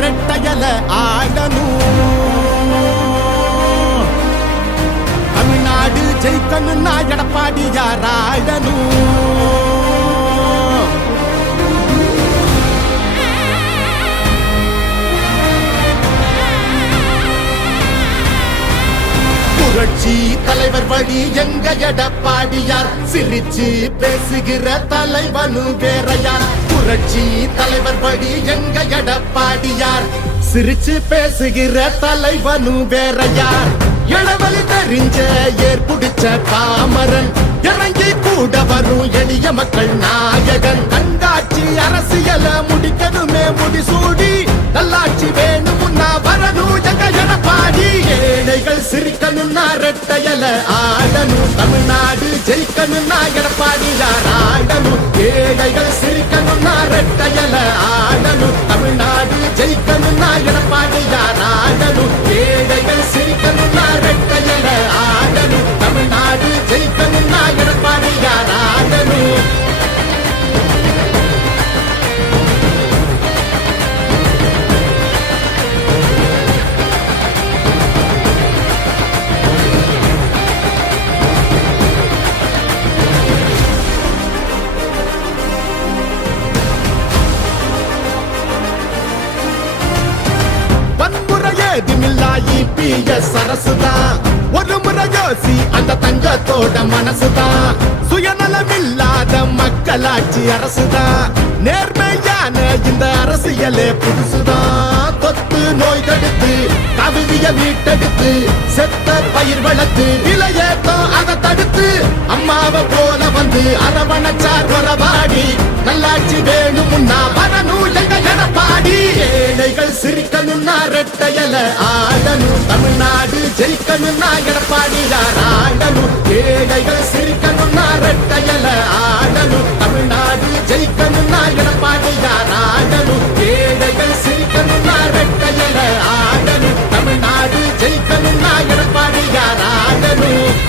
ரெட்டையல ஆடணும். தமிழ்நாடு ஜெயிக்கணும்னா எடப்பாடியார் ஆடணும். புரட்சி தலைவர் வழி எங்க எடப்பாடியார், சிரிச்சு பேசுகிற தலைவனு வேறையார். புரட்சி தலைவர் வழி எங்க எடப்பாடியார், சிரிச்சு பேசுகிற தலைவனு வேறையார். இளவலி தெரிஞ்ச ஏற்புடிச்ச பாமரன், இறங்கி கூட வரும் எளிய மக்கள் நாயகன். கண்காட்சி அரசியல முடிக்கணுமே முடிசூடி, நல்லாட்சி வேணும்னா வரணும் எங்க எடப்பாடி. ஏழைகள் சிரிக்கணும்னா ரெட்டையல ஆடணும். தமிழ்நாடு ஜெயிக்கணும்னா எடப்பாடியார் ஆடணும். ஏழைகள் சிரிக்கணும்னா ரெட்டையல ஆடணும். தமிழ்நாடு ஜெயிக்கணும்னா எடப்பாடியார் ஆடணும். ஏழைகள் சிரிக்கணும்னா ரெட்டையல ஆடணும். தமிழ்நாடு ஜெயிக்கணும்னா எடப்பாடியார் ஆடணும். சரசுதான் ஒரு முறை யோசி, அந்த தங்கத்தோட மனசுதான். சுயநலமில்லாத மக்களாட்சி அரசுதான். நேர்மையான இந்த அரசியலே புதுசுதான். தொத்து நோய் தடுத்து, கவிதைய மீட்டெடுத்து, செத்த பயிர் வளர்த்து, விலையேத்தம் அதை தடுத்து, அம்மாவை போல வந்து அரவணைச்சார் வரவாடி. நல்லாட்சி வேணும்னா வரணும் எங்க எடப்பாடி. ஏழைகள் சிரிக்கணும்னா ரெட்டையல ஆடணும். தமிழ்நாடு ஜெயிக்கணும்னா எடப்பாடியார் ஆடணும். ஏழைகள் சிரிக்கணும்னா ரெட்டையல ஆடணும். தமிழ்நாடு ஜெயிக்கணும்னா எடப்பாடியார் ஆடணும். ஏழைகள் சிரிக்கணும்னா ரெட்டையல ஆடணும். தமிழ்நாடு ஜெயிக்கணும்னா எடப்பாடியார் ஆடணும்.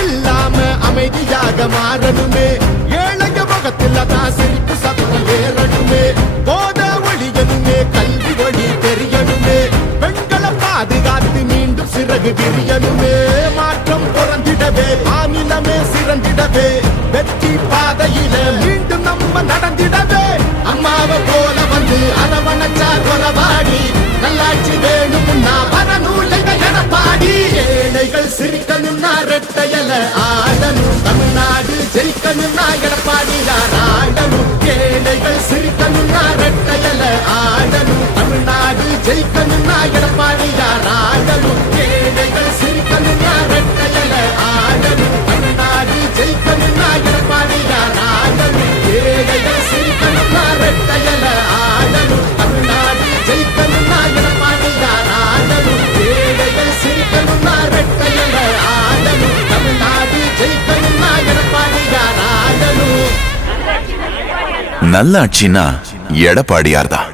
இல்லாம அமைதியாக மாறணுமே, ஏழைய முகத்தில் தான் சிரிப்பு சத்தம் ஏறணுமே. போத ஒழியணுமே, கல்வி ஒளி தெரியணுமே, பெண்களை பாதுகாத்து மீண்டும் சிறகு விரியணுமே. மாற்றம் பிறந்திடவே, மாநிலமே சிறந்திடவே, வெற்றி பாதையில மீண்டும் நம்ம நடந்திடவே. அம்மாவை போல வந்து அரவணைச்சார் வரவாடி. நல்லாட்சி வேணும்னா வரணும் எங்க எடப்பாடி. ஏழைகள் சிரிக்கணும்னா ரெட்டையல ஆடணும். தமிழ்நாடு ஜெயிக்கணும்னா எடப்பாடியார் ஆடணும். ஏழைகள் சிரிக்கணும்னா ரெட்டையல ஆடணும். தமிழ்நாடு ஜெயிக்கணும்னா எடப்பாடியார் ஆடணும். ஏழைகள் சிரிக்கணும்னா ரெட்டையல ஆடணும். தமிழ்நாடு ஜெயிக்கணும்னா எடப்பாடியார் ஆடணும். ஏழைகள் சிரிக்கணும்னா ரெட்டையல ஆடணும். தமிழ்நாடு ஜெயிக்கணும்னா எடப்பாடியார் ஆடணும். ஏழைகள் சிரிக்கணும்னா ரெட்டையல ஆடணும். தமிழ்நாடு ஜெயிக்கணும்னா எடப்பாடியார் ஆடணும். நல்லாட்சினா எடப்பாடியார் தான்.